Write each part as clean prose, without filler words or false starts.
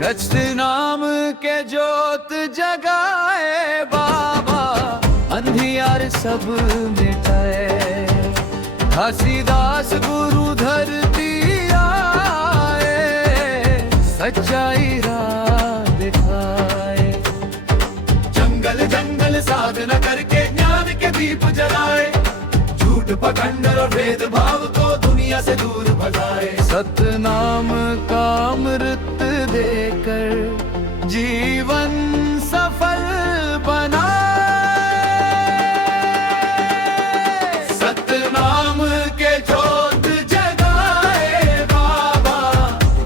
रचत नाम के जोत जगाए बाबा, अंधियार सब मिटाए। घासीदास गुरु धरती आए, सच्चाई राह दिखाए। जंगल जंगल साधना करके ज्ञान के दीप जलाए, झूठ पखंड और भेदभाव को दुनिया से दूर भगाए। सतनाम का अमृत देकर जीवन सफल बनाए। सतनाम के जोत जगाए बाबा,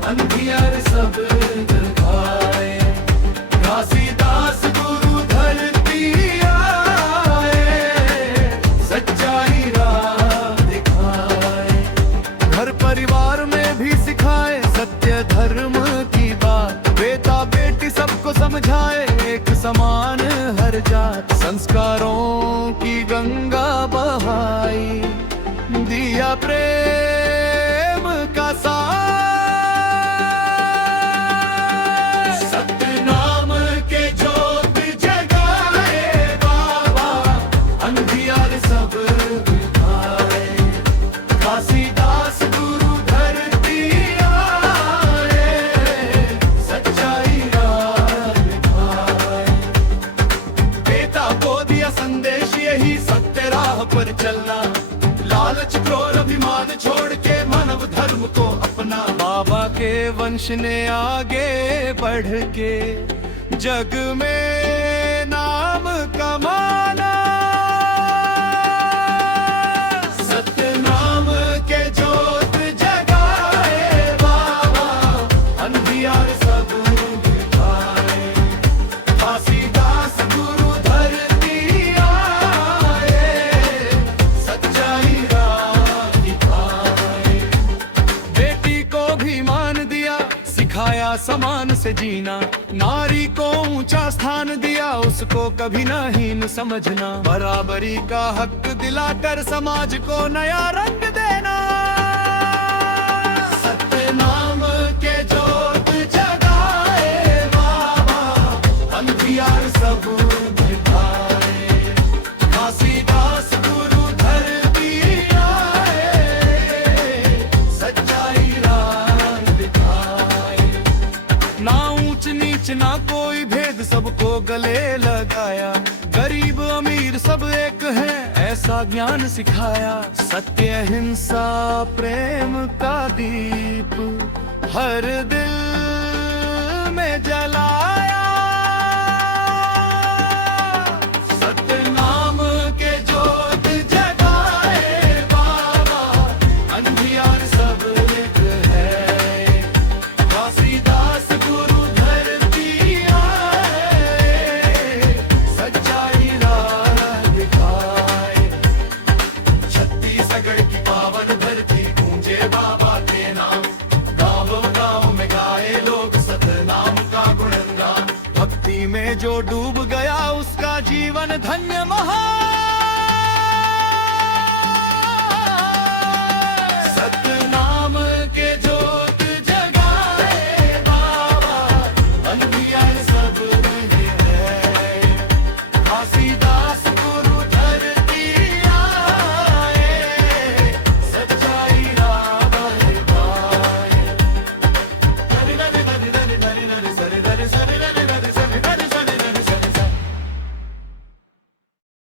अंधियार सब दिखाए। घासीदास गुरु धरती आए, सच्चाई राह दिखाए। घर परिवार में भी सिखाए सत्य धर्म की बात। बेटा बेटी सबको समझाए, एक समान हर जात। संस्कारों की गंगा बहाई, दिया प्रेम का साथ। सतनाम के जोत जगाए बाबा, अंधियार सब दिखाए। घासीदास गुरु धरती आए, सच्चाई राह दिखाए। बेटा को दिया संदेश यही, सत्य राह पर चलना। लालच क्रोध अभिमान छोड़ के मानव धर्म को अपना। बाबा के वंश ने आगे बढ़ के जग में नाम कमाना। सतनाम के जोत जगाए बाबा, अंधियार सब दिखाए। घासीदास गुरु धरती आए, सच्चाई राह दिखाए। बेटी को भी मान दिया, सिखाया समान से जीना। नारी को ऊंचा स्थान दिया, उसको कभी ना हीन समझना। बराबरी का हक दिलाकर समाज को नया रंग देना। सतनाम के जोत जगाए बाबा, अंधियार सब दिखाए। घासीदास गुरु धरती आए, सच्चाई राह दिखाए। ना ऊंच नीच ना कोई भेद, सबको गले लगाया। गरीब अमीर सब एक है, ऐसा ज्ञान सिखाया। सत्य अहिंसा प्रेम का दीप हर दिल में जलाया। सतनाम के जोत जगाए बाबा, अंधियार सब एक है। घासीदास गुरु धरती आए, सच्चाई राह दिखाए। छत्तीसगढ़ की पावन धरती गूंजे बाबा के नाम। गाँव गाँव में गाए लोग सतनाम का गुणगान। भक्ति में जो डूब गया, उसका जीवन धन्य